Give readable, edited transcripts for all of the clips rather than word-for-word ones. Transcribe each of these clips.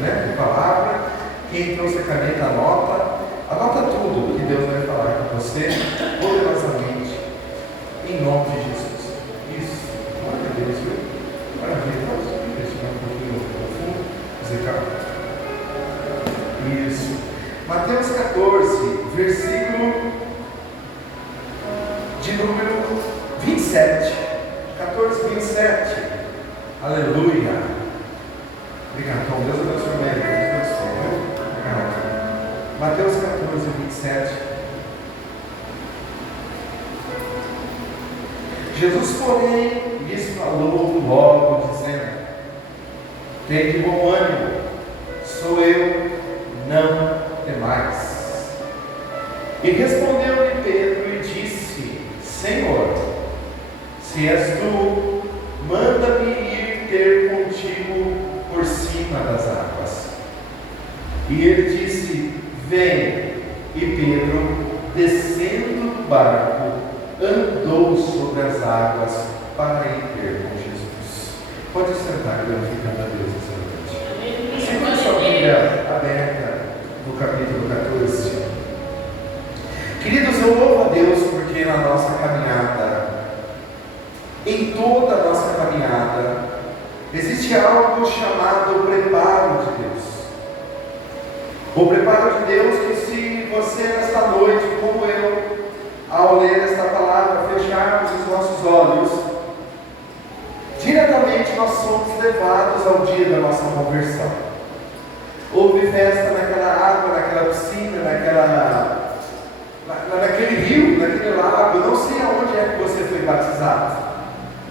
né? De palavra. Quem trouxe a caneta, anota tudo que Deus vai falar com você, poderosamente, em nome de Jesus. Isso, glória a Deus, viu? Maravilha, vamos respirar um pouquinho profundo, fazer calma. Isso. Mateus 14, versículo de número 27. 14, 27. Aleluia. Obrigado, Tom. Deus abençoe o médico. Deus abençoe. Mateus 14, 27. Jesus, porém, lhes falou logo, dizendo: Tende bom ânimo, sou eu, não temais. E respondeu-lhe Pedro e disse: Senhor, se és tu, manda-me ir ter contigo por cima das águas. E ele disse: Vem. E Pedro, descendo do barco, andou sobre as águas para ir ter com Jesus. Pode sentar, glorificando a Deus essa noite. Segura sua Bíblia aberta no capítulo 14. Queridos, eu louvo a Deus porque na nossa caminhada, em toda a nossa caminhada, existe algo chamado preparo de Deus. O preparo de Deus que, se você nesta noite, como eu, ao ler esta palavra, fecharmos os nossos olhos, diretamente nós somos levados ao dia da nossa conversão. Houve festa naquela água, naquela piscina, naquele rio, naquele lago. Eu não sei aonde é que você foi batizado.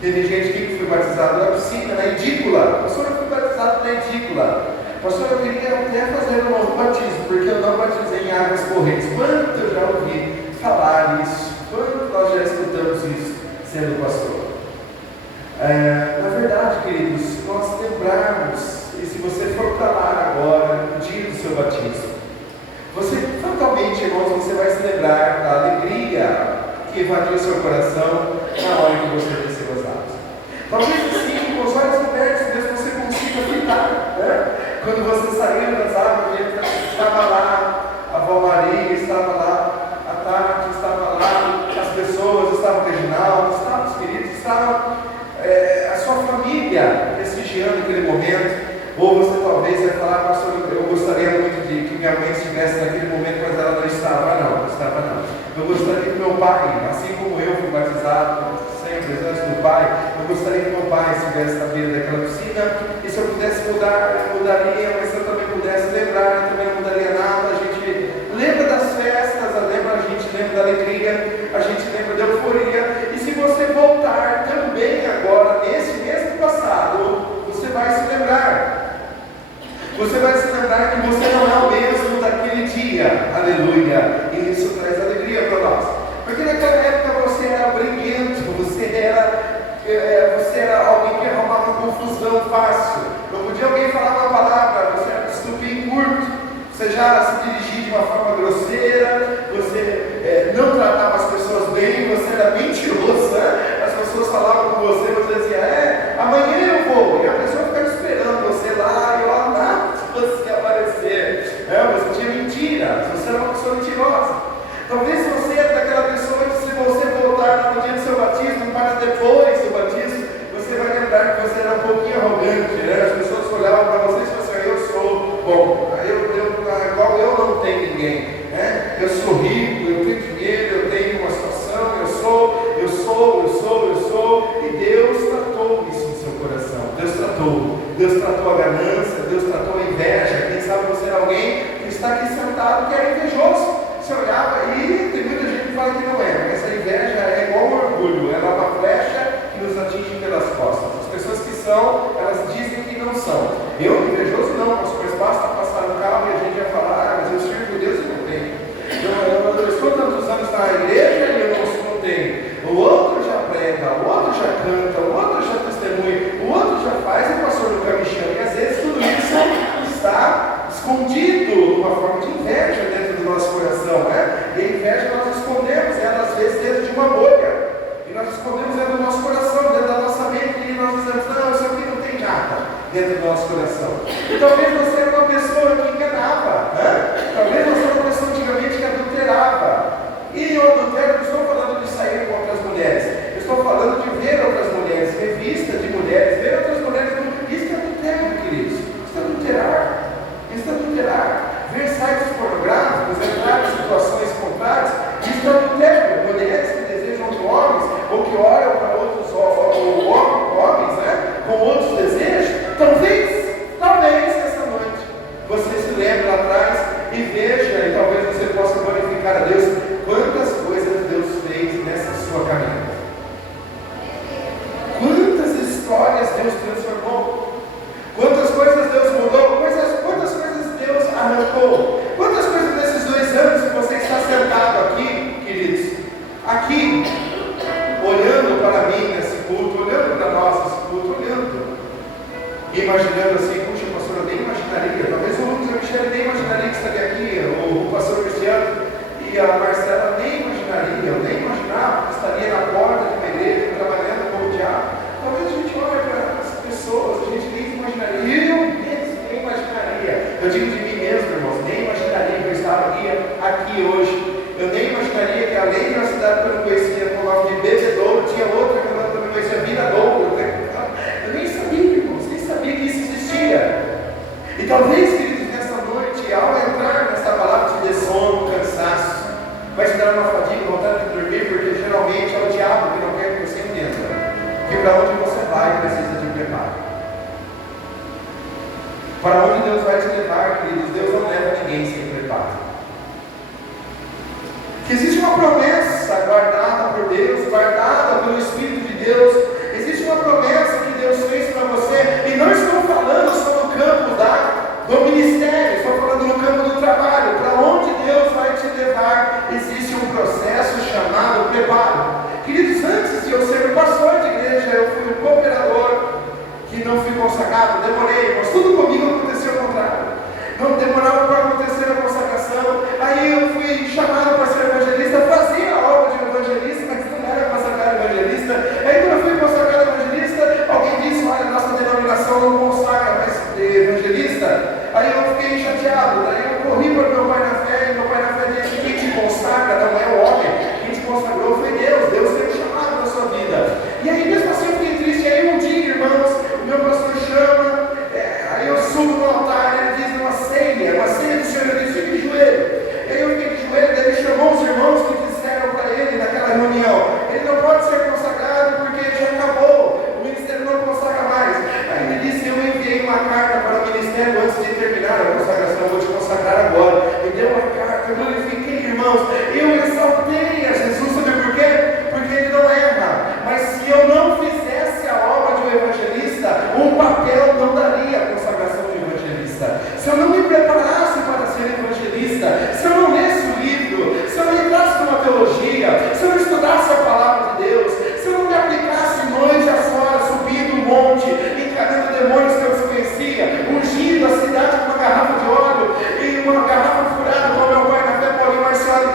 Teve gente aqui que foi batizado na piscina, na edícula. Pastor, eu fui batizado na edícula. Pastor, eu queria até fazer um novo batismo, porque eu não batizei em águas correntes. Quanto eu já ouvi falar isso? Quanto nós já escutamos isso sendo pastor? Na verdade, queridos, nós lembrarmos, e se você for para lá agora, no dia do seu batismo, você fatalmente, irmãos, você vai se lembrar da alegria que invadiu o seu coração na hora que você desceu as águas. Talvez assim, com os olhos abertos, mesmo você consiga ficar, né? Quando você saiu das águas, ele estava lá, a avó Maria estava lá, a Tati estava lá, as pessoas estavam, o Reginaldo, estavam os queridos, estava a sua família prestigiando aquele momento. Ou você talvez vai falar: pastor, eu gostaria muito de que minha mãe estivesse naquele momento, mas ela não estava não. Eu gostaria que meu pai, assim como eu fui batizado, sem a presença do pai, eu gostaria que meu pai estivesse na beira daquela piscina, e se eu pudesse mudar, eu mudaria, mas se eu também pudesse lembrar, eu também não mudaria nada. A gente lembra das festas, a gente lembra da alegria, a gente lembra da euforia, e se você voltar também agora, nesse mesmo passado, você vai se lembrar. Você vai se lembrar que você não é o mesmo daquele dia. Aleluia. E isso traz alegria para nós. Porque naquela época você era briguento, você era alguém que arrumava confusão fácil. Não podia alguém falar uma palavra, você era estupim curto. Você já se dirigia de uma forma grosseira, você não tratava as pessoas bem, você era mentiroso, né? As pessoas falavam com você, você dizia: amanhã eu vou. E a pessoa ficava esperando você lá, e ó, nada se você aparecer. Você tinha mentira, você era uma pessoa mentirosa. Talvez você é daquela pessoa que, se você voltar no dia do seu batismo, para depois do batismo, você vai lembrar que você era um pouquinho arrogante, né? As pessoas olhavam para você e falavam assim: eu sou bom, igual eu não tenho ninguém, né? Eu sou rico, eu tenho dinheiro, eu tenho uma situação, eu sou, e Deus tratou isso no seu coração. Deus tratou a ganância, Deus tratou a inveja. Quem sabe você é alguém que está aqui sentado que é invejoso. Você olhava e tem muita gente que fala que não é, mas essa inveja é igual um orgulho, ela é uma flecha que nos atinge pelas costas. As pessoas que são, elas dizem que não são. Eu, invejoso, não, mas basta passar no carro e a gente vai falar: mas eu sirvo Deus e não tenho. Eu estou tantos anos na igreja e eu não tenho. O outro já prega, o outro já canta, o outro já testemunha, o outro já faz, e o pastor nunca me chama. E às vezes tudo isso está escondido de uma forma de inveja dentro do nosso coração, né? E a inveja nós escondemos ela às vezes dentro de uma bolha. E nós escondemos dentro do nosso coração, dentro da nossa mente, e nós dizemos: não, isso aqui não tem nada dentro do nosso coração. coração. E talvez você era uma pessoa que enganava, né? Talvez você era uma pessoa antigamente que adulterava. E o adultério, não estou falando de sair com outras mulheres, eu estou falando de ver outras mulheres, revista de mulheres, ver outras mulheres. Isso é adultério, queridos. Isso é adulterar. Isso é adulterar. Ver sites pornográficos, entrar em situações contrárias, isso é adultério. Mulheres que desejam de homens, ou que olham para outros homens, né, com outros desejos. Talvez essa noite você se lembre lá atrás e veja, e talvez você possa glorificar a Deus quantas coisas Deus fez nessa sua caminhada. Quantas histórias Deus transformou, quantas coisas Deus mudou, quantas coisas Deus arrancou, quantas coisas nesses 2 anos que você está sentado aqui, queridos, aqui, olhando para mim nesse culto, olhando para nós nesse culto, olhando, imaginando assim, puxa, pastor, eu nem imaginaria, talvez o Lucas e a Michele nem imaginaria que estaria aqui, o pastor Cristiano e a Marcela nem imaginariam, eu nem imaginava que estaria na porta de uma igreja, trabalhando com o diabo. Talvez a gente olhe para as pessoas, a gente nem imaginaria, eu mesmo nem imaginaria, eu digo de mim mesmo, irmãos, nem imaginaria que eu estaria aqui hoje. Eu nem imaginaria que além de uma cidade que eu não conhecia com o nome de Bebedouro, tinha outra que eu não conhecia, Viradouro, né? Eu nem sabia, irmãos, nem sabia que isso existia. E talvez, queridos, nessa noite, ao entrar nessa palavra de sono, cansaço, vai te dar uma fadiga, vontade de dormir, porque geralmente é o diabo que não quer que você entenda que para onde você vai precisa de preparo. Para onde Deus vai te levar, queridos, Deus não leva ninguém sem preparo. Que existe uma promessa guardada por Deus, guardada pelo Espírito de Deus. Existe uma promessa que Deus fez para você. E não estou falando só no campo do ministério, estou falando no campo do trabalho. Para onde Deus vai te levar, existe um processo chamado preparo. Queridos, antes de eu ser pastor de igreja, eu fui um cooperador que não fui consagrado. Demorei, mas tudo comigo aconteceu ao contrário. Não demorava para acontecer a consagração. Aí eu fui chamado para ser evangelista, fazia a obra de evangelista, mas não era consagrado evangelista. Aí quando eu fui consagrado evangelista, alguém disse, olha, nossa denominação não consagra mais evangelista. Aí eu fiquei chateado, daí eu corri para o meu pai na fé, e meu pai na fé disse, quem te consagra não é o homem, quem te consagrou foi Deus, Deus tem chamado na sua vida. E aí mesmo assim eu fiquei triste. Aí um dia, irmãos, o meu pastor chama, aí eu subo no altar, ele diz uma ceia do Senhor, eu disse, fique de joelho. E aí eu fiquei de joelho, daí ele chamou os irmãos que disseram para ele naquela reunião, ele não pode ser consagrado porque já acabou, o ministério não consagra mais. Aí ele disse, eu enviei uma carta para o ministério antes de terminar a consagração, eu vou te consagrar agora. Me deu uma carta, eu glorifiquei, irmãos, eu exaltei a Jesus, sabe por quê? Porque ele não erra, mas se eu não fizesse a obra de um evangelista, o papel não daria a consagração de evangelista. Se eu não me preparasse para ser evangelista, se eu não lesse o livro, se eu não entrasse numa teologia, se eu não estudasse a palavra de Deus, se eu não me aplicasse noite afora, subindo um monte, encarando demônios que eu desconhecia, ungindo a cidade com uma garrafa de óleo e uma garrafa furada, como meu pai na fé, Paulinho Marciano,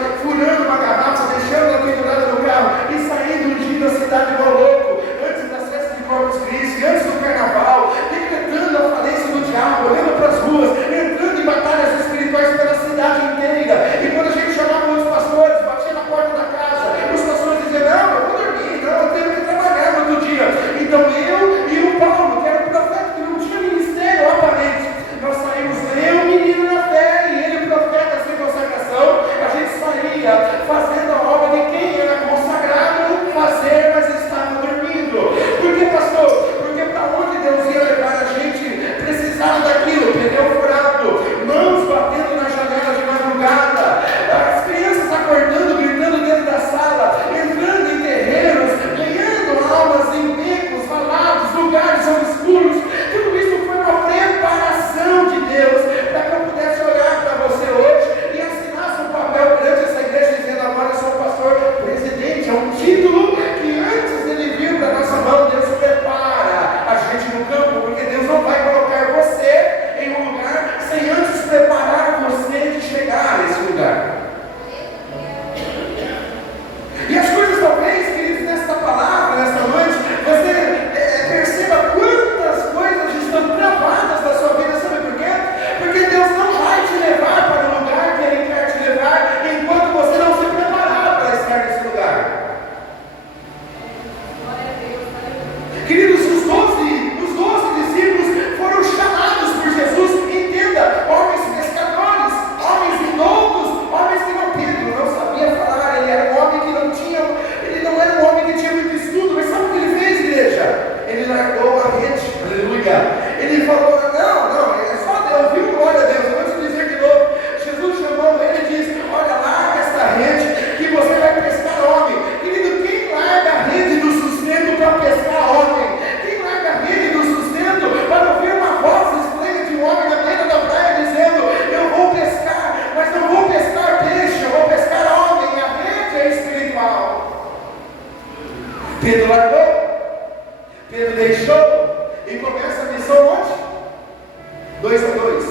2:2.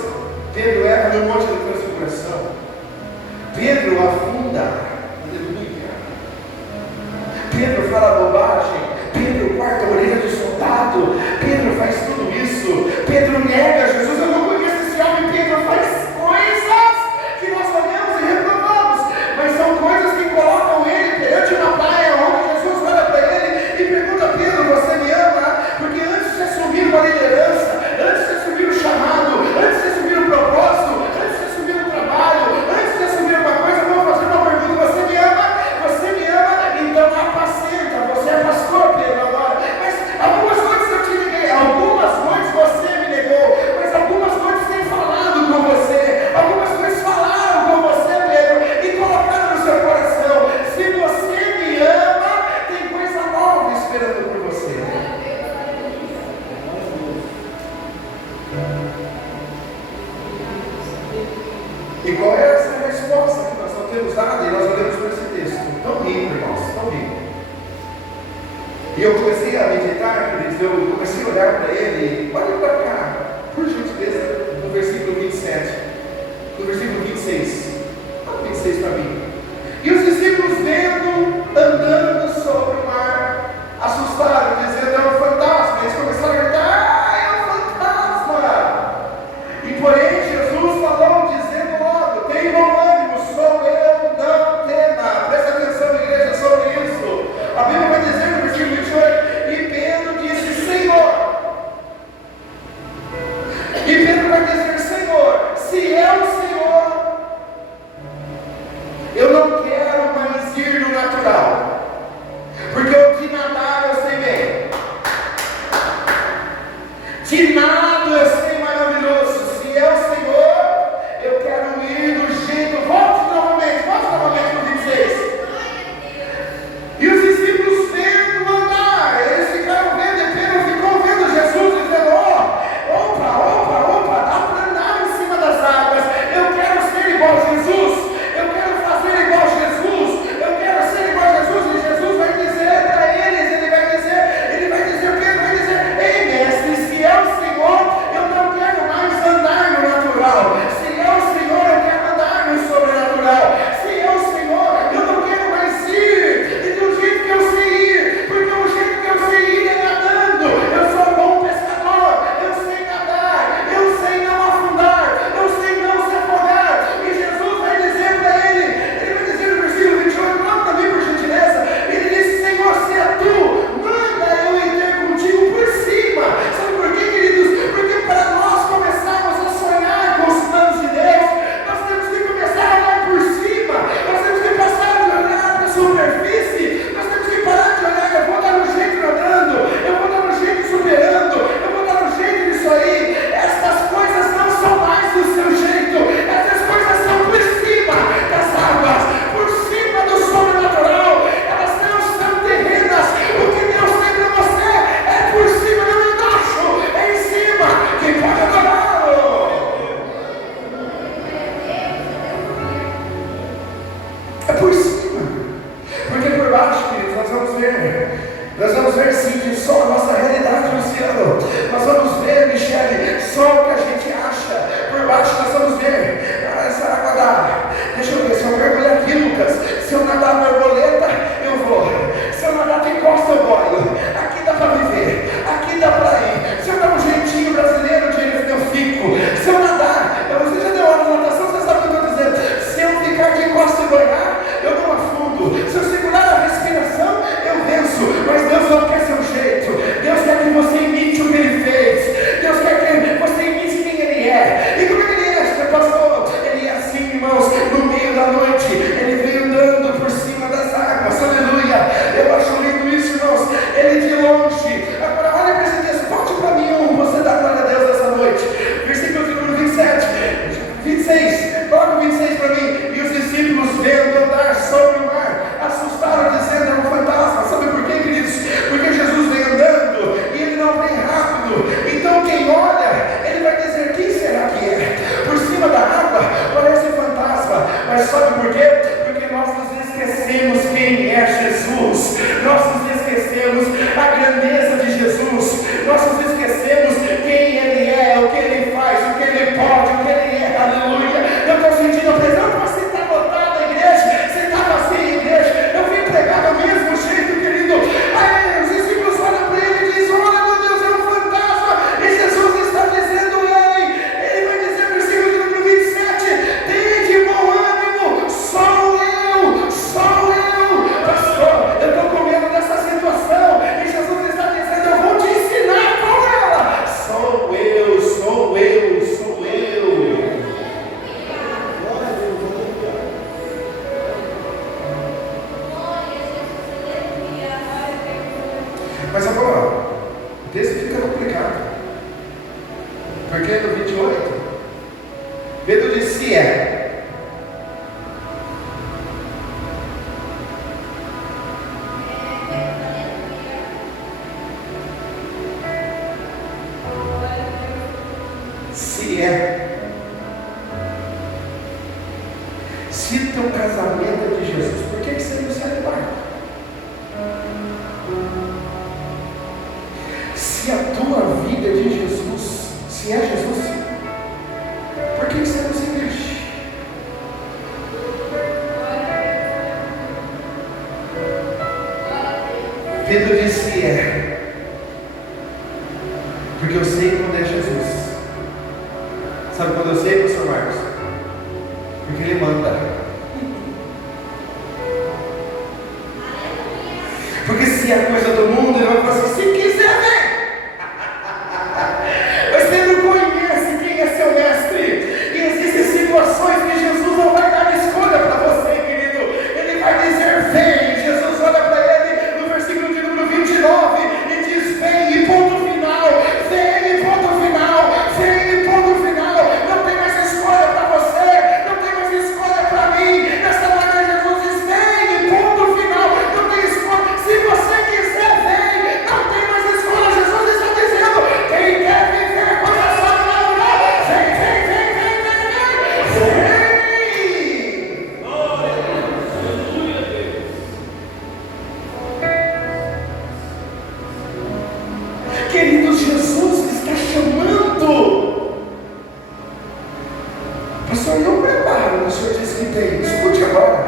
Pedro erra no monte da transfiguração. Pedro afunda. Aleluia. Pedro fala bobagem. Pedro corta a orelha do soldado. Pedro faz tudo isso. Pedro nega Jesus. Eu não conheço esse homem. Pedro faz coisas que nós olhamos e reprovamos, mas são coisas que colocam ele perante uma praia onde Jesus olha para ele e pergunta: Pedro, você me ama? Porque antes de assumir uma liderança, antes de assumir o chamado, antes de assumir o propósito, antes de assumir o trabalho, antes de assumir uma coisa, eu vou fazer uma pergunta: você me ama? Você me ama? Então apacenta. Você é pastor, Pedro, agora. Mas algumas coisas eu te neguei, algumas coisas você me negou, mas algumas coisas têm falado com você, algumas coisas falaram com você, Pedro, e colocaram no seu coração. Se você me ama, tem coisa nova esperando por você. E qual é essa resposta que nós não temos dado? E nós olhamos para esse texto tão rico, irmãos, tão rico. E eu comecei a meditar, queridos, eu comecei a olhar para ele. Olha para cá, por gentileza, no versículo 27, no versículo 26. Olha o 26 para mim. E os discípulos vendo, andando sobre o mar, assustaram, dizendo: é um fantasma. Eles começaram a gritar: ah, é um fantasma. E porém Jesus falou, dizendo logo: tem bom ânimo, sou eu, não tema. Presta atenção, igreja, sobre isso. A Bíblia vai dizer no versículo 28: e Pedro disse: Senhor. E Pedro vai dizer: Senhor, se é o Senhor, eu não quero mais ir no natural, porque eu de nadar eu sei bem, de nada eu sei maravilhoso. Se é o Senhor, eu quero ir do jeito. Volte novamente no 26. E os discípulos vendo andar, eles ficaram vendo, e Pedro ficou vendo Jesus, dizendo: opa, dá para andar em cima das águas. Eu quero ser igual a Jesus, eu quero fazer igual a Jesus, eu quero ser igual a Jesus. E Jesus vai dizer para eles, ele vai dizer, Pedro vai dizer: ei mestre, se é o Senhor, eu não quero mais andar no natural. Se é o Senhor, eu quero andar no sobrenatural. Se é o Senhor, eu não quero mais ir e do jeito que eu sei ir, porque o jeito que eu sei ir é nadando. Eu sou um bom pescador, eu sei nadar, eu sei não afundar, eu sei não se afogar. E Jesus vai dizer para ele vai dizer no versículo 28, manda para mim por gentileza. Ele disse: Senhor, se é tu, manda eu ir ter contigo por cima. Sabe por quê, queridos? Porque para nós começarmos a sonhar com os planos de Deus, nós temos que começar a olhar por cima, nós temos que passar de olhar para a superfície, nós temos que parar de olhar: eu vou dar um jeito nadando, eu vou dar um jeito superando, eu vou dar um jeito nisso aí. Estas coisas não são mais do seu jeito, essas coisas são por cima das águas, por cima do sobrenatural, elas não são terrenas. O que Deus tem para você é por cima, não é embaixo, é em cima. Quem pode adorá-lo? É por cima, porque por baixo, queridos, nós vamos ver sim que só a nossa realidade, Luciano. Nós vamos ver, Michele, só o que a gente acha. Por baixo nós vamos ver: ah, essa água dá. Deixa eu ver, se eu mergulhar aqui, Lucas, se eu nadar borboleta, eu vou. Se eu nadar de costa, eu boio. Aqui dá para viver, aqui dá para ir. Se eu dar um jeitinho brasileiro, eu fico. Se eu nadar, você já deu aula de natação, você sabe o que eu estou dizendo. Se eu ficar de costa e boiar, eu não afundo. Se eu segurar a respiração, eu venço. Mas Deus não quer seu jeito. Deus quer que você imite o que Ele fez. Deus quer que você imite quem Ele é. E como é que Ele é, seu pastor? Ele é assim, irmãos, no meio da noite, Ele veio andando por cima das águas. Aleluia. Eu acho lindo isso, irmãos. Ele de longe. Agora olha para esse texto, volte para mim, você dá glória a Deus essa noite. Versículo de número 27, 26, coloca o 26 para mim. E os discípulos vendo andar sobre o mar, assustaram, dizendo: é um fantasma. Sabe por quê, queridos? Porque Jesus vem andando e Ele não vem rápido. Então quem olha, ele vai dizer: quem será que é? Por cima da água parece fantasma. Mas sabe por quê? Porque nós nos esquecemos quem é Jesus. Nós nos esquecemos a grandeza de Jesus. Nós nos esquecemos quem Ele é, o que Ele faz, o que Ele 28. Pedro disse: se é. Se é. Se teu casamento é de Jesus, por que você não sai do barco? Se a tua vida é de Jesus, se é Jesus, por que você não se mexe? Pedro disse: é. Porque eu sei quando é Jesus. Sabe quando eu sei, pastor Marcos? Porque Ele manda. Porque se é coisa do mundo, Ele vai falar assim: se quiser, vem. Mas você não conhece quem é seu mestre. E existem situações que Jesus não vai dar escolha para você, querido. Ele vai dizer: vem. Jesus olha para ele no versículo de número 29 e diz: vem, e ponto final. Vem, e ponto final. Vem, e ponto final. Não tem mais escolha para você. Não tem mais escolha para mim. Nesta manhã Jesus diz: vem, e ponto final. Não tem escolha. Se você quiser, vem. Não tem mais escolha. Jesus está dizendo: quem quer viver coisa sobrenatural, vem, vem, vem, vem, vem, vem. Queridos, Jesus está chamando. Pastor, não preparo, o Senhor disse que tem. Escute agora.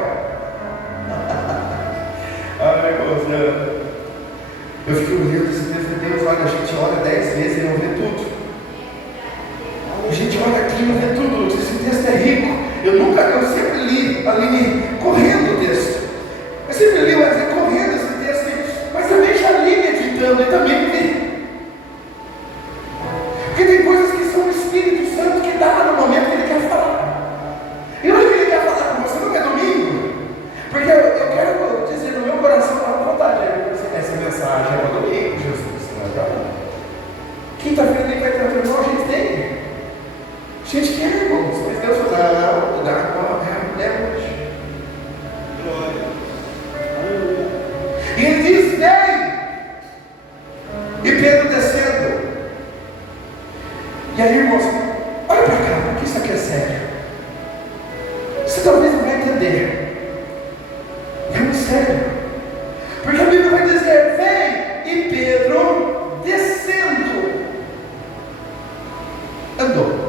Ai, irmãos, eu fico olhando esse texto de Deus. Olha, a gente ora 10 vezes e não vê tudo. A gente olha aqui e não vê tudo. Esse texto é rico. Eu sempre li ali correndo o texto. Eu sempre li, mas correndo esse texto. Mas também já li meditando e também vi. Porque tem coisas que são o Espírito Santo que dá no momento que Ele quer falar. E não é que Ele quer falar com você, não é domingo. Porque eu quero dizer no meu coração, a vontade essa mensagem é para domingo, Jesus, não é para mim. Quinta-feira nem vai ter outro irmão, a gente tem. A gente quer, irmãos, mas Deus fala: não, dá uma é hoje. E Ele diz: vem. E Pedro descendo. E aí, irmãos, olha para cá, porque isso aqui é sério. Você talvez não vai entender. É muito sério. Porque a Bíblia vai dizer: vem. E Pedro, descendo, andou.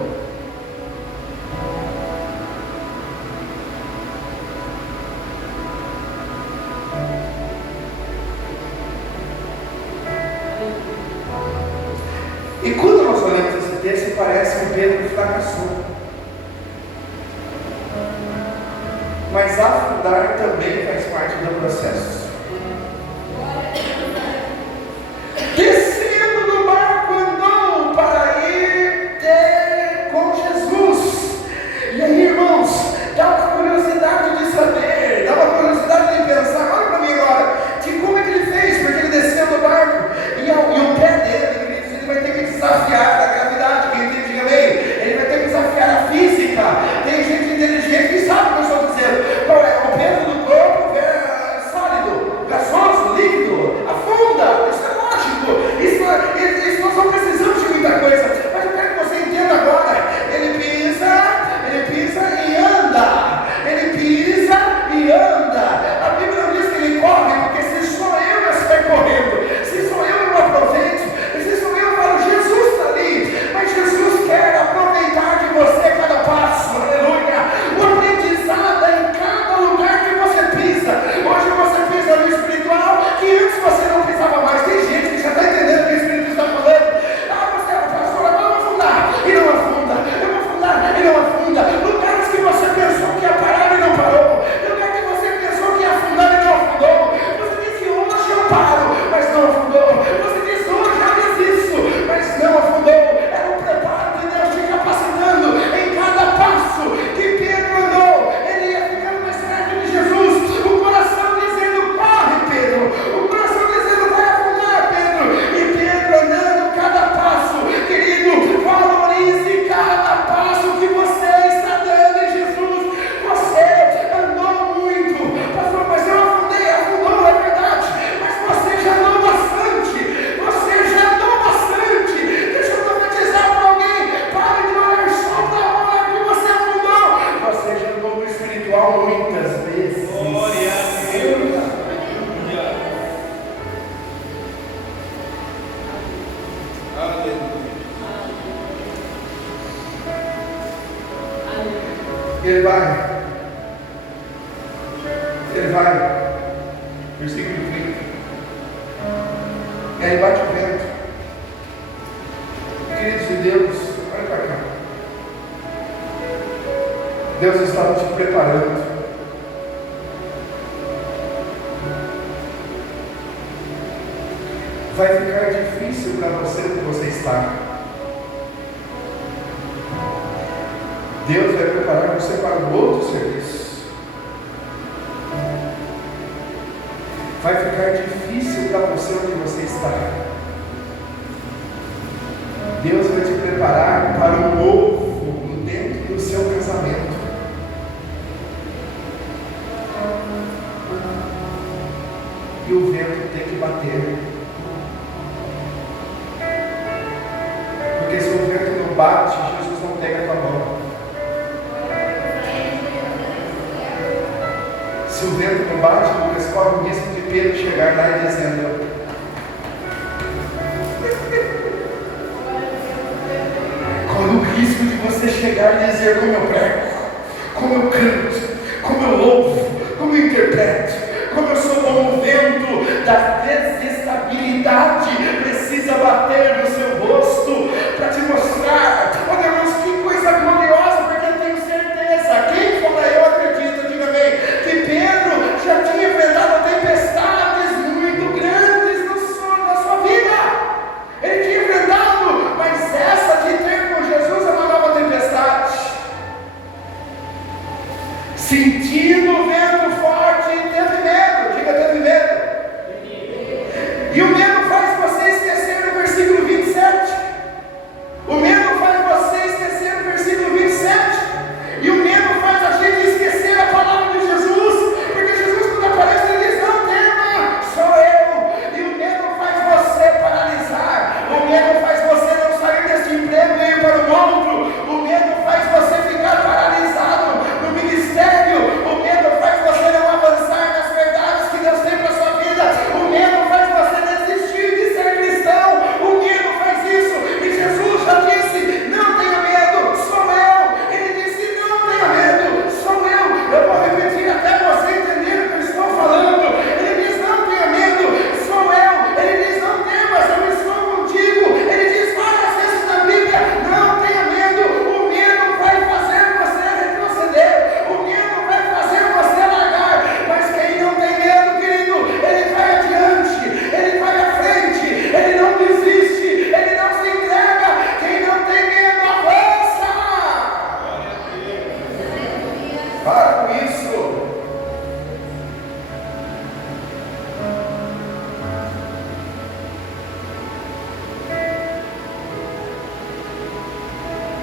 E quando nós olhamos esse texto, parece que Pedro fracassou. Mas afundar também faz parte do processo. Descendo do barco, andou para ir ter com Jesus. E aí, irmãos, dá uma curiosidade de saber, dá uma curiosidade de pensar. Olha para mim agora, de como é que ele fez, porque ele desceu do barco e o pé dele, ele vai ter que desafiar a gravidade. Quem entende, diga bem. Ele vai ter que desafiar a física. Tem gente inteligente que sabe o que eu estou dizendo. Qual é? O peso do corpo é sólido. Ele vai, versículo 30. E aí bate o vento. Queridos de Deus, olha para cá. Deus estava te preparando. Vai ficar difícil para você onde você está. Deus vai preparar você para um outro serviço. Vai ficar difícil para você onde você está. Deus vai te preparar para um novo dentro do seu casamento. E o vento tem que bater. Porque se o vento não bate, Jesus não pega a tua mão. Se o vento não bate, Lucas, corre o risco de Pedro chegar lá e dizendo: corre o risco de você chegar e dizer como eu prego, como eu canto, como eu louvo, como eu interpreto, como eu sou como o vento da desestabilidade precisa bater no seu rosto para te mostrar, oh Deus, que coisa gloriosa, porque eu tenho certeza, quem fala eu acredito, diga bem, que Pedro já tinha enfrentado tempestades muito grandes na sua vida. Ele tinha enfrentado, mas essa de ter com Jesus é uma nova tempestade. Sentindo o vento forte, teve medo, diga teve medo. E o medo faz você esquecer o versículo 27. O medo faz você esquecer o versículo 27. E o medo faz a gente esquecer a palavra de Jesus. Porque Jesus, quando aparece, ele diz: não tema, sou eu. E o medo faz você paralisar. O medo faz você não sair desse emprego e ir para o outro. O medo faz você ficar paralisado no ministério. O medo faz você não avançar nas verdades que Deus tem para a sua vida. O medo faz você desistir de ser cristão. O medo faz isso. E Jesus já disse: não tenha medo, sou eu. Ele disse: não tenha medo, sou eu. Eu vou repetir até você entender o que eu estou falando. Ele diz: não tenha medo, sou eu. Ele diz: não temas, eu estou contigo. Ele diz várias vezes na Bíblia: não tenha medo. O medo vai fazer você retroceder. O medo vai fazer você largar. Mas quem não tem medo, querido, ele vai adiante, ele vai à frente, ele não desiste, ele não se entrega. Quem não tem medo, avança. Para com isso.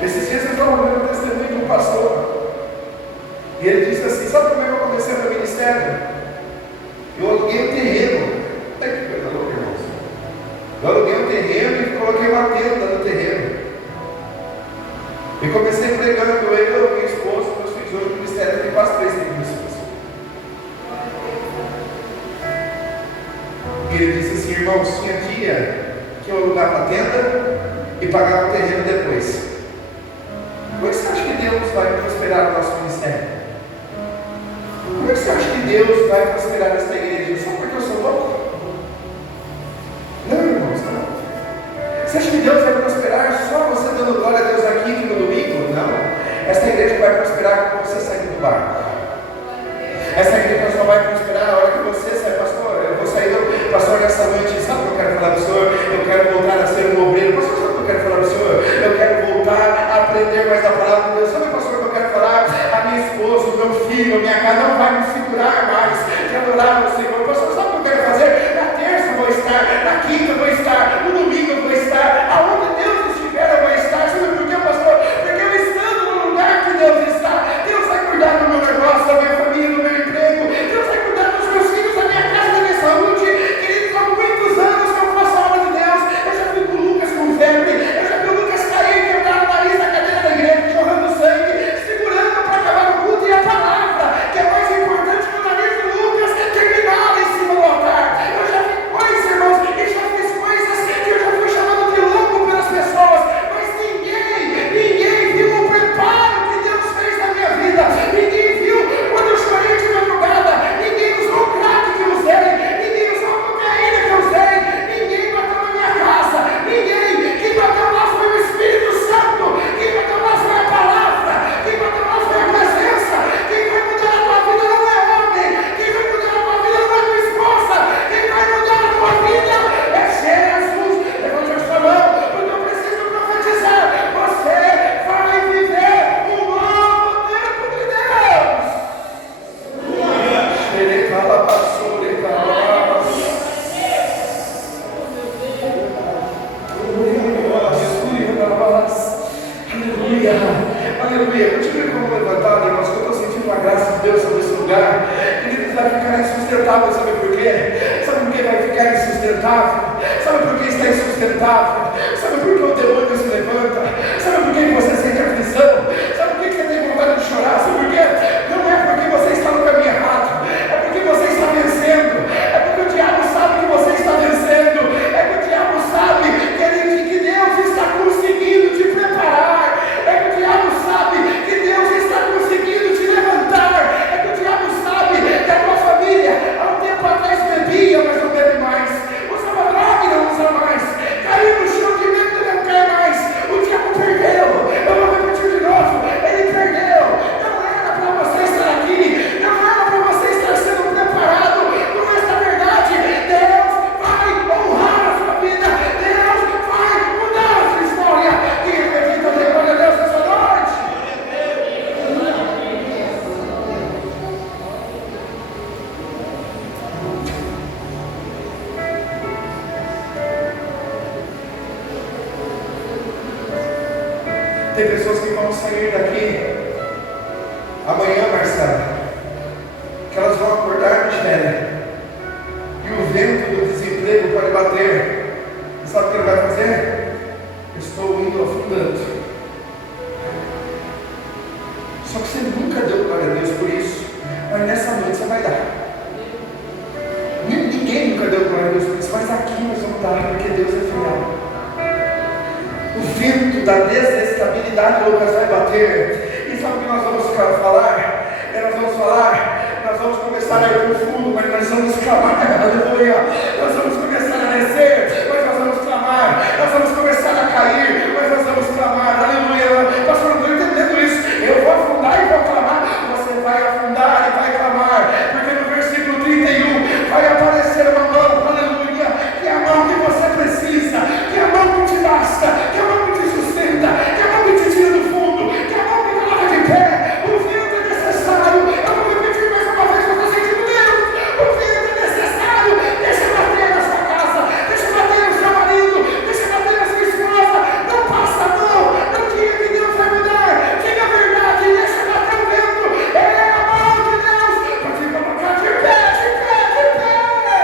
Esses dias eu estava vendo o testemunho de um pastor. E ele disse assim: sabe como é que aconteceu no ministério? Eu aluguei um terreno. Olha que coisa louca, irmãos. Eu aluguei um terreno e coloquei uma tenda no terreno. E comecei pregando eu, minha esposa, meus filhos. Hoje o ministério tem quase 3 pessoas. E ele disse assim: irmãos, tinha dia que eu alugava a tenda e pagava o terreno depois. Como é que você acha que Deus vai prosperar o nosso ministério? Como é que você acha que Deus vai prosperar esta igreja? Só porque eu sou louco? Não, irmãos, não. Você acha que Deus vai prosperar só você dando glória a Deus aqui no domingo? Não. Esta igreja vai prosperar quando você sair do barco. Essa igreja só vai prosperar na hora que você sai, pastor. Eu vou sair do pastor nessa noite. Sabe o que eu quero falar para o senhor? Eu quero voltar a ser um obreiro. Pastor, sabe o que eu quero falar para o senhor? Eu quero voltar a aprender mais da palavra de Deus. Sabe, pastor, o que eu quero falar? A minha esposa, o meu filho, a minha casa não vai me segurar mais de adorar o Senhor. Pastor, sabe o que eu quero fazer? Na terça eu vou estar, na quinta eu vou estar, no domingo eu vou estar. Aonde Deus estiver eu vou estar. Sabe por quê, pastor? Porque eu estando no lugar que Deus está, Deus vai cuidar do meu negócio, da minha família, do meu emprego. Deus vai cuidar dos meus filhos, da minha casa, da minha saúde. Queridos, há muitos anos que eu faço a obra de Deus. Eu já vi o Lucas com febre, eu já vi o Lucas cair, quebrar o nariz na cadeira da igreja, jorrando sangue, segurando para acabar o culto. E a palavra, que é mais importante que o nariz do Lucas, terminava em cima do altar. Eu já vi coisas, irmãos, e já fiz coisas Aleluia. Continue como levantado, irmãos, que eu estou sentindo uma graça de Deus sobre esse lugar. Ele vai ficar insustentável, sabe por quê? Sabe por que vai ficar insustentável? Sabe por que está insustentável? Sabe por que o demônio se levanta? Sabe por que você sente aflição? Sabe por que você tem vontade de chorar? Sabe por quê? Não é porque você está no caminho errado, é porque você está vencendo, é porque o diabo sabe que você está vencendo, é que o diabo sabe que Deus está conseguindo te preparar, é que o diabo sabe que Deus está conseguindo te levantar, é que o diabo sabe que a tua família há um tempo atrás bebia, mas não bebe mais, usava droga e não usa mais, caiu no chão de medo e não cai mais. O diabo perdeu. Eu vou repetir de novo, ele perdeu. Não era para você estar aqui, não era para você estar sendo preparado com esta verdade. Deus vai honrar a sua vida, Deus vai mudar a sua história. Quem acredita, dê glória a Deus nessa noite. Tem pessoas que vão sair daqui amanhã, Marcelo, que elas vão acordar, Michele, e o vento do desemprego pode bater. E sabe o que ele vai fazer? Estou indo afundando. Só que você nunca deu glória a Deus por isso, mas nessa noite você vai dar. Ninguém nunca deu glória a Deus por isso, mas aqui nós vamos dar, porque Deus é fiel. O vento da desestabilidade, Lucas, vai bater. E sabe o que nós vamos falar? Nós vamos começar a ir para o fundo, mas nós vamos clamar, aleluia. Nós vamos começar a descer, mas nós vamos clamar. Nós vamos começar a cair, mas nós vamos clamar, aleluia. Pastor, não estou entendendo isso. Eu vou afundar e vou clamar. Você vai afundar e vai clamar, porque no versículo 31 vai aparecer uma mão, aleluia, que é a mão que você precisa, que é a mão que te basta, que é a mão que te sustenta, que é a mão que te tira do fundo, que é a mão que coloca de pé. O vento é necessário. Eu vou repetir mais uma vez para você sentir Deus. O vento é necessário. Deixa bater na sua casa, deixa bater no seu marido, deixa bater na sua esposa. Não passa a mão, não diga que Deus vai mudar, diga a verdade, deixa bater o vento. É a mão de Deus para te colocar de pé, de pé, de pé.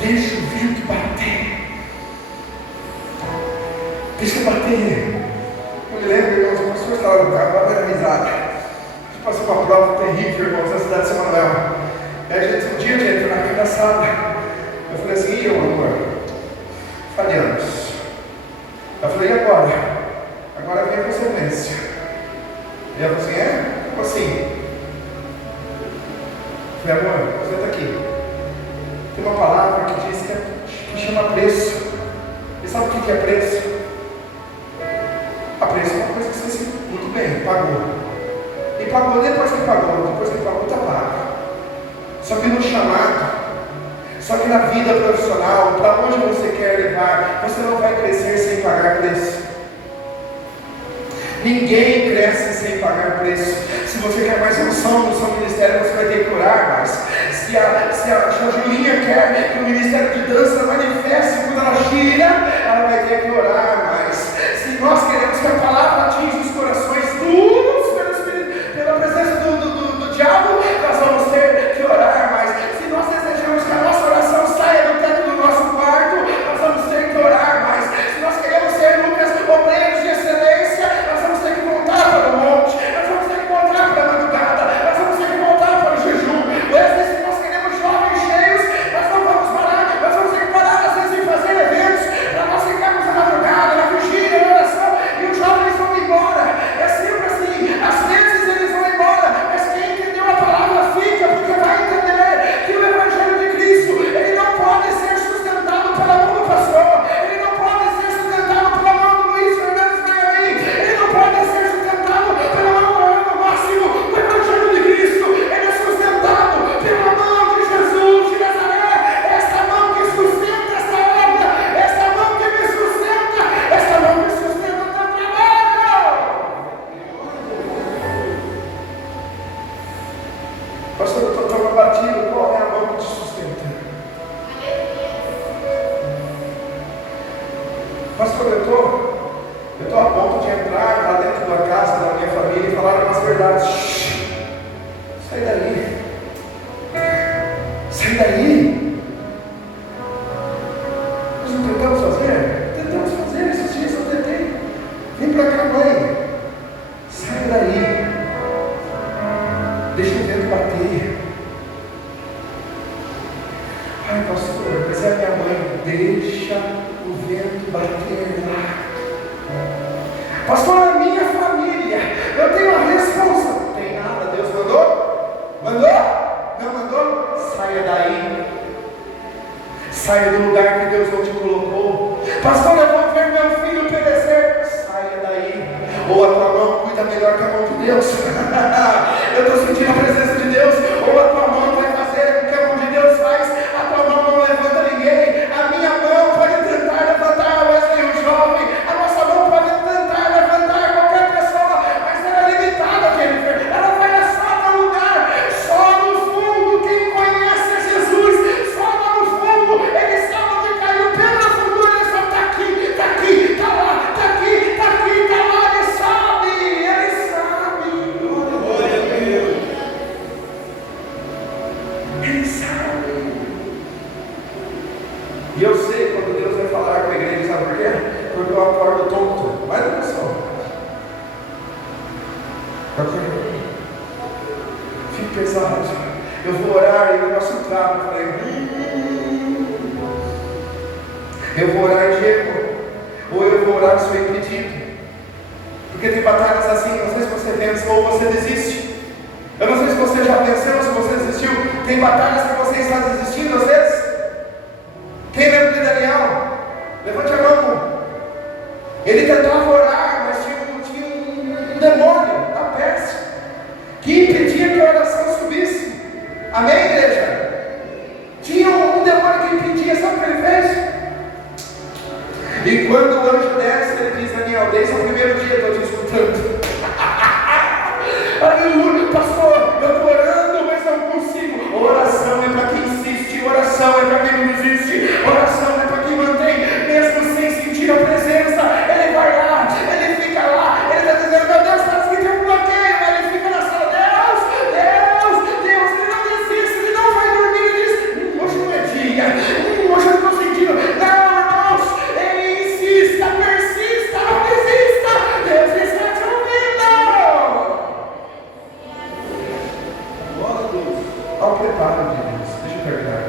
Deixa o vento bater. Deixa bater. Eu me lembro, irmãos, o pastor estava no carro, lá era risada. A gente passou uma prova terrível, irmãos, na cidade de São Manuel. Aí a gente, um dia a gente entrou na frente da sala. Eu falei assim, e eu, amor? Falhamos. Eu falei, e agora? Agora vem a consequência. E ela falou assim, como assim? Eu falei, amor, você está aqui. Tem uma palavra que diz que chama preço. E sabe o que é preço? A preço é uma coisa que você muito bem, pagou. E pagou depois que pagou, está pago. Só que no chamado, só que na vida profissional, para onde você quer levar, você não vai crescer sem pagar preço. Ninguém cresce sem pagar preço. Se você quer mais unção no seu ministério, você vai ter que orar mais. Se a Julinha quer que o ministério de dança manifeste quando ela gira, ela vai ter que orar mais. Se nós queremos que a palavra atinja os corações duros pela presença do diabo, nós vamos ter que orar mais. Se nós desejamos que a nossa oração saia do teto do nosso quarto, nós vamos ter que orar mais. Se nós queremos ser, Lucas, obreiros de excelência, nós vamos ter que voltar para o monte, nós vamos ter que voltar para a madrugada, nós vamos ter que voltar para o jejum. Se nós queremos jovens cheios, nós não vamos parar, nós vamos ter que parar às vezes em fazer eventos, para nós ficarmos na madrugada, na vigília, na oração, e os jovens vão me Sai daí. Nós não tentamos fazer? Tentamos fazer, esses dias eu tentei. Vem para cá, mãe. Sai daí. Deixa o vento bater. Ai, pastor, mas é a minha mãe. Deixa o vento bater lá. Pastor, a minha família, eu tenho a responsa. Não tem nada, Deus mandou? Mandou? Não mandou? Saia daí. Saia do lugar que Deus não te colocou. Pastor, eu vou ver meu filho perecer. Saia daí. Ou a tua mão cuida melhor que a mão de Deus. Eu estou sentindo a presença de Deus. Ou a tua mão vai fazer o que a mão de Deus faz. A tua mão não levanta ninguém. A minha mão pode tentar levantar Wesley, o jovem. A nossa mão pode tentar levantar qualquer pessoa, mas ela é limitada, Jennifer. Ela vai só no lugar. Só no fundo, quem conhece Jesus, só lá no fundo, ele sabe onde caiu pela fundura. Ele só está aqui, está aqui, está lá, está aqui, está aqui, está lá. Ele sabe, ele sabe. Glória a Deus. Ele sabe. E eu sei quando Deus vai falar com a igreja, sabe por quê? Porque eu acordo tonto. Mas olha só. Eu acordei. Fico pesado. Eu vou orar e o negócio trava. Eu falei, eu vou orar em Diego. Ou eu vou orar se foi impedido. Porque tem batalhas assim, não sei se você pensa ou você desiste. Eu não sei se você já pensou, se você desistiu. Tem batalhas que você está desistindo às vezes. Quem lembra de Daniel? Levante a mão. Ele tentava orar, mas tinha um demônio na Pérsia que impedia que a oração subisse. Amém, igreja? Tinha um demônio que impedia, sabe o que ele fez? E quando o anjo desce, ele diz, Daniel, desde o primeiro dia eu estou te escutando. Aleluia, pastor, eu estou orando, mas não consigo. Oração é para quem insiste, oração é para quem não desiste, oração é para quem mantém, mesmo sem sentir a presença. Ele vai lá, ele fica lá, ele está dizendo, meu Deus, parece que tem um bloqueio, mas ele fica na sala, Deus, ele não desiste, ele não vai dormir, ele diz, hoje não é dia, hoje eu não estou sentindo, não, irmãos, ele insista, persista, não desista, Deus está te ouvindo. Ao preparo de Deus, deixa eu terminar.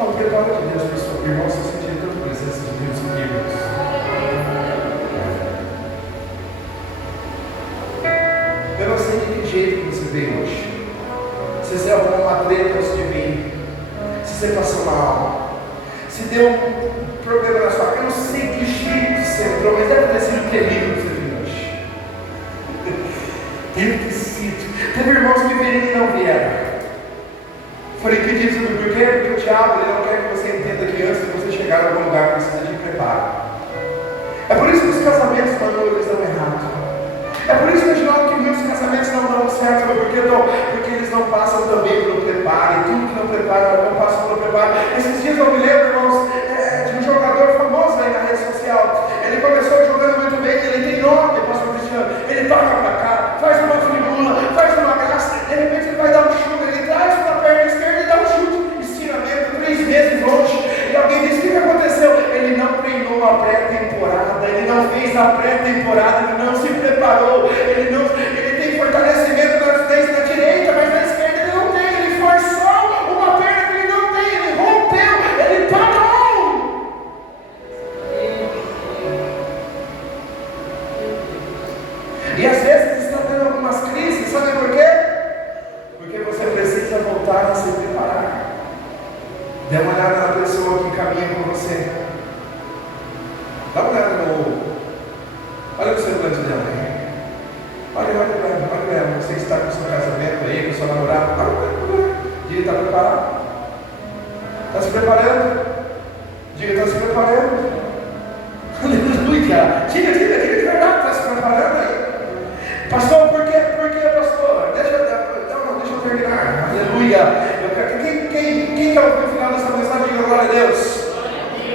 Ao preparo de Deus, pessoal, irmãos, eu senti tanta presença de Deus aqui, irmãos. Eu não sei de que jeito que você veio hoje. Se você arrumou uma treta antes de vir, se você passou mal, se deu um problema na sua casa, eu não sei que jeito você entrou, mas deve ter sido terrível que você veio hoje. Deve ter sido. Teve irmãos que vieram e não vieram. Falei, que diz por quê? Porque o diabo ele não quer que você entenda que antes de você chegar a algum lugar precisa de preparo. É por isso que os casamentos eles dão errado. É por isso que eu digo que muitos casamentos não dão certo, porque eles não passam também pelo preparo. E tudo que não prepara, não passa pelo preparo. Esses dias eu me lembro, irmãos, de um jogador famoso aí na rede social. Ele começou jogando muito bem, ele tem nome, pastor Cristiano. Ele toca pra cá, faz uma firula, faz uma graça, de repente ele vai dar um chute, ele traz para a perna esquerda e dá um chute, estiramento 3 vezes longe. E alguém diz, o que aconteceu? Ele não treinou a pré-temporada, ele não fez a pré-temporada, ele não se preparou, ele tem fortalecimento nas dentes na direita, mas na esquerda ele não tem, ele forçou uma perna que ele não tem, ele rompeu, ele parou. E às vezes está tendo algumas crises, sabe por quê? Porque você precisa voltar a se preparar. Dê uma olhada na pessoa que caminha com você. Dá uma olhada olha o semblante dela aí. Olha para ela. Você está com o seu casamento aí, com o seu namorado. Diga, está preparado? Está se preparando? Diga, está se preparando? Aleluia! Diga de verdade, está se preparando aí? Pastor, por quê, pastor? Deixa eu terminar. Aleluia! Quem quer ouvir o final dessa mensagem? Diga glória a Deus.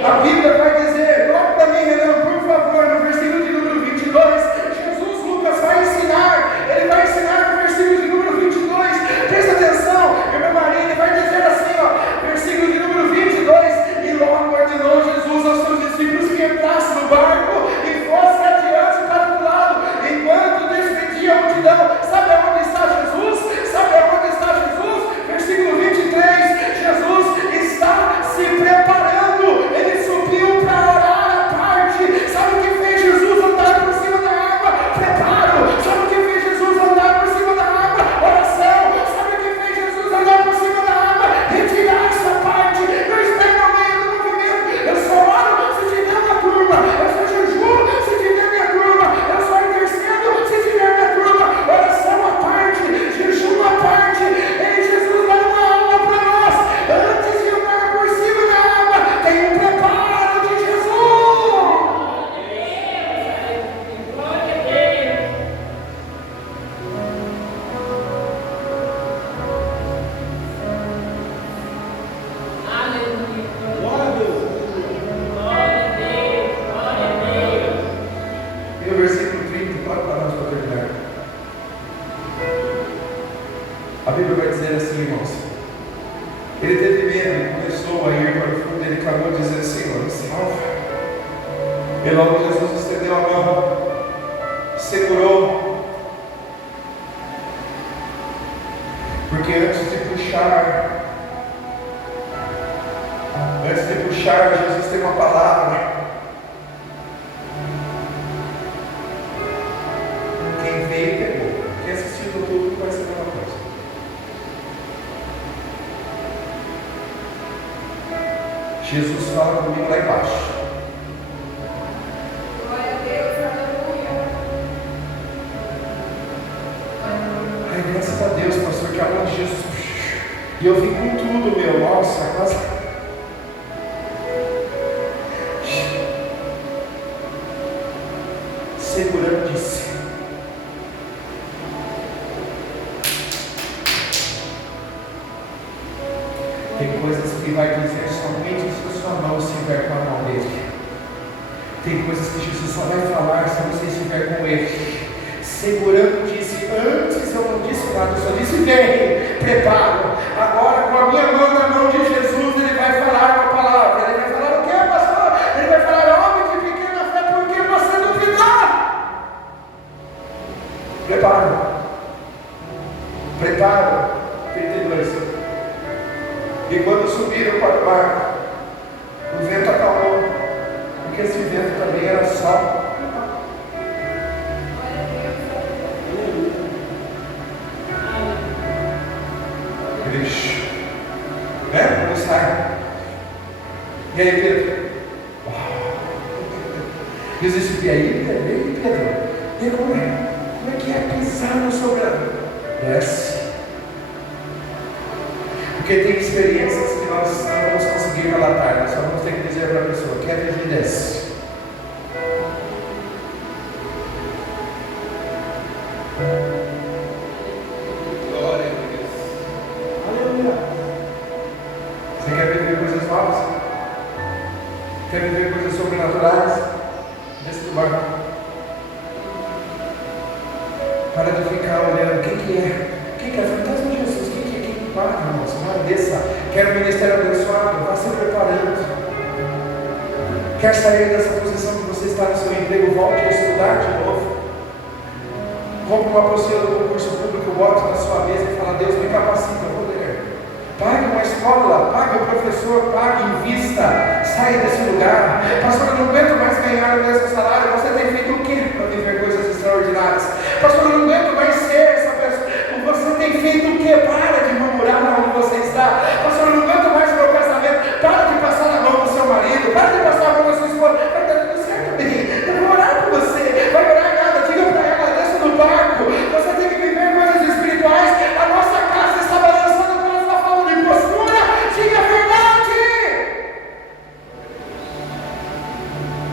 A Bíblia vai dizer, coloca para mim, Renan, por favor, no versículo de número 22, Jesus, Lucas vai ensinar, ele vai ensinar no versículo de número 22, A Bíblia vai dizer assim, irmãos. Ele teve medo e começou a ir para o fundo. Ele clamou dizendo: Senhor, me salva. E logo Jesus estendeu a mão, segurou. Porque antes de puxar, Jesus tem uma palavra. Quem veio pegou. Quem assistiu tudo vai ser a mesma coisa. Jesus fala comigo lá embaixo. Glória a Deus, aleluia. Ai, graças a Deus, pastor, que a mão de Jesus. E eu vim com tudo, meu. Nossa, quase. Segurando-se. Tem coisas que vai dizer somente se a sua mão estiver com a mão dele. Tem coisas que Jesus só vai falar se você estiver com ele. Segurando disse: antes eu não disse nada, eu só disse: vem, preparo. Agora, com a minha mão na mão de Jesus, ele vai falar uma palavra. Ele vai falar o que, pastor? Ele vai falar: homem de pequena fé, por que você duvidou? Preparo. 32. E quando subiram para o barco, o vento acalmou, porque esse vento também era só. Quando sai. E aí, Pedro? Jesus disse: e aí, Pedro? E como é que é pisar no soberano? Desce. Porque tem experiências que nós não vamos conseguir relatar, nós só vamos ter que dizer para a pessoa: quer ver, desce. Glória a Deus. Aleluia. Você quer viver coisas novas? Quer viver coisas sobrenaturais? Desce do barco. Para de ficar olhando: quem que é? Quem que é? Fantasma de Jesus. Para, irmãos, desça. Quer um ministério abençoado? Vá se preparando. Quer sair dessa posição que você está no seu emprego? Volte a estudar de novo. Compre uma apostila do concurso público, bote na sua mesa e fala: Deus, me capacita, eu vou ler. Pague uma escola, pague o professor, pague, invista. Saia desse lugar. Pastor, eu não aguento mais ganhar o mesmo salário. Você tem feito o que para viver coisas extraordinárias? Pastor, eu não aguento mais ser essa pessoa. Você tem feito o que? Para de murmurar onde você está. Pastor, eu não aguento mais o meu casamento. Para de passar na mão do seu marido. Para de passar a mão da sua esposa. Vai dar tudo certo, menino. Eu vou orar por você. Vai orar nada. Diga para ela: desça do barco. Você tem que viver coisas espirituais. A nossa casa está balançando pela sua falta de postura. Diga a verdade.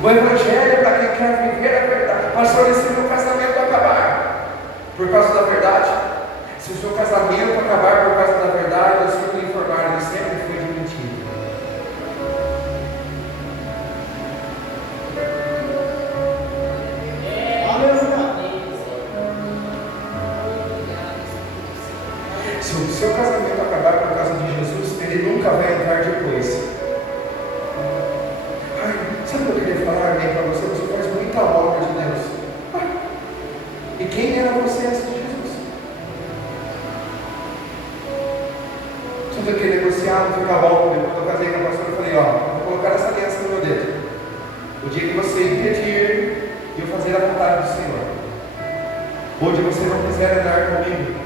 O evangelho é para quem quer viver a verdade. Pastor, e se o meu casamento acabar por causa da verdade? Se o seu casamento acabar por causa da verdade, eu sinto informar, ele sempre foi de mentira. Se o seu casamento acabar por causa de Jesus, ele nunca vai entrar depois. Ai, sabe o que eu queria falar bem para você? Você faz muita obra de Deus. E quem era você antes de Jesus? Eu queria negociar, não ficar bom. Depois eu casei com a pastora, eu falei: vou colocar essa aliança no meu dedo. O dia que você impedir de eu fazer a vontade do Senhor, onde você não quiser andar comigo,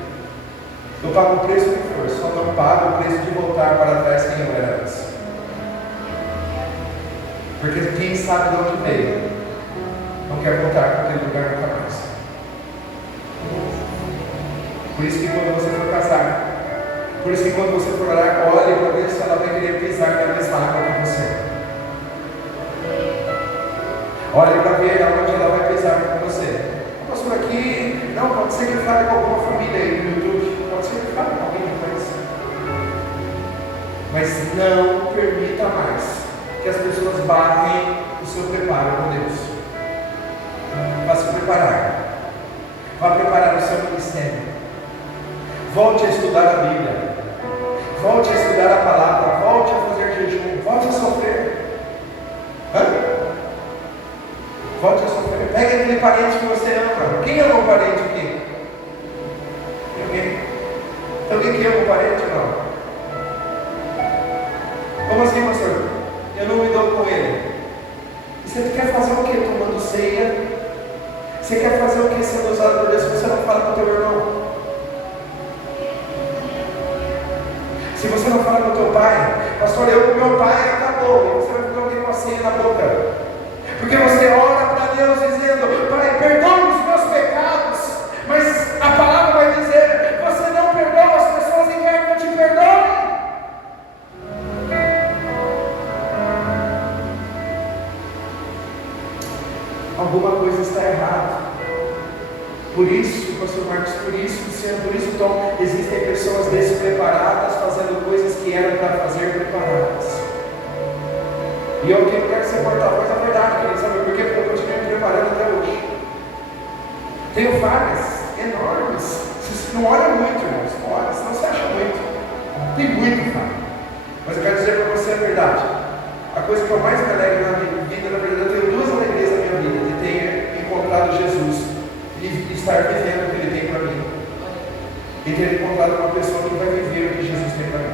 eu pago o preço que for, só não pago o preço de voltar para trás quem eu era antes. Porque quem sabe de onde veio não quer voltar para aquele lugar nunca mais. Por isso que quando você for casar, por isso que quando você for orar, olhe para ver se ela vai querer pisar na mesma água que você. Olhe para ver aonde ela vai pisar com você. Pastor, aqui, não, pode ser que fale com alguma família aí no YouTube. Pode ser que fale com alguém depois. Mas não permita mais que as pessoas barrem o seu preparo com Deus. Vá se preparar. Vá preparar o seu ministério. Volte a estudar a Bíblia. Volte a estudar a palavra. Volte a fazer jejum. Volte a sofrer. Volte a sofrer. Pegue aquele parente que você ama. Quem ama o parente aqui? Alguém? Alguém que ama o parente ou não? Como assim, pastor? Eu não me dou com ele. E você quer fazer o que tomando ceia? Você quer fazer o que sendo usado por Deus se você não fala com o teu irmão? Se você não fala com o teu pai, pastor, eu com meu pai acabou, e você vai ficar alguém com a ceia na boca, porque você ora para Deus dizendo: Pai, perdoa os meus pecados, mas a palavra vai dizer: você não perdoa as pessoas e quer que eu te perdoe. Alguma coisa está errada. Por isso, pastor Marcos, por isso, Tom, existem pessoas despreparadas fazendo coisas que eram para fazer preparadas. E eu quero ser porta-voz da verdade, querido, sabe por quê? Porque eu continuo me preparando até hoje. Tenho falhas enormes. Você não olha muito, irmãos, não olha, senão você acha muito. Tem muito falha. Mas eu quero dizer para você a verdade. A coisa que eu mais me alegro na minha vida, na verdade, eu tenho duas alegrias na minha vida: de ter encontrado Jesus e estar vivendo o que Ele tem para mim, e ter encontrado uma pessoa que vai viver o que Jesus tem para mim.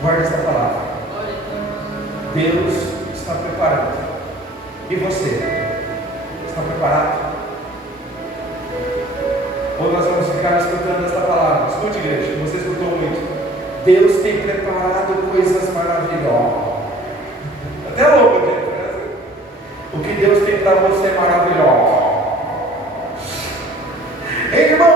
Guarde essa palavra. Deus está preparado. E você? Está preparado? Ou nós vamos ficar escutando essa palavra? Escute, igreja, você escutou muito. Deus tem preparado coisas maravilhosas. Até louco, gente. O que Deus tem para você é maravilhoso. Irmão,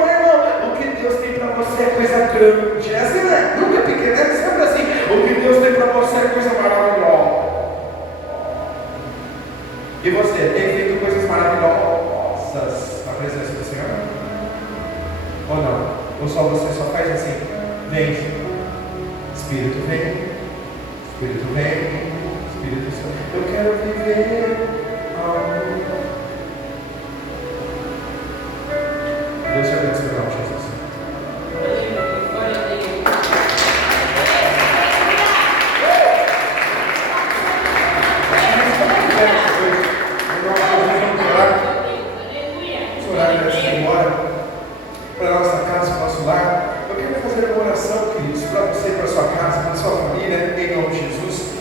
o que Deus tem para você é coisa grande. É assim, né? Nunca é pequeno, é sempre assim. O que Deus tem para você é coisa maravilhosa. E você tem feito coisas maravilhosas na presença do Senhor? Ou não? Ou só você só faz assim? Vem, Espírito vem, Espírito vem, Espírito Santo. Eu quero viver amor. Deus te abençoe, não, Jesus. Para a nossa casa, para o nosso lar. Eu quero fazer uma oração, queridos, para você, para a sua casa, para a sua família, em nome de Jesus.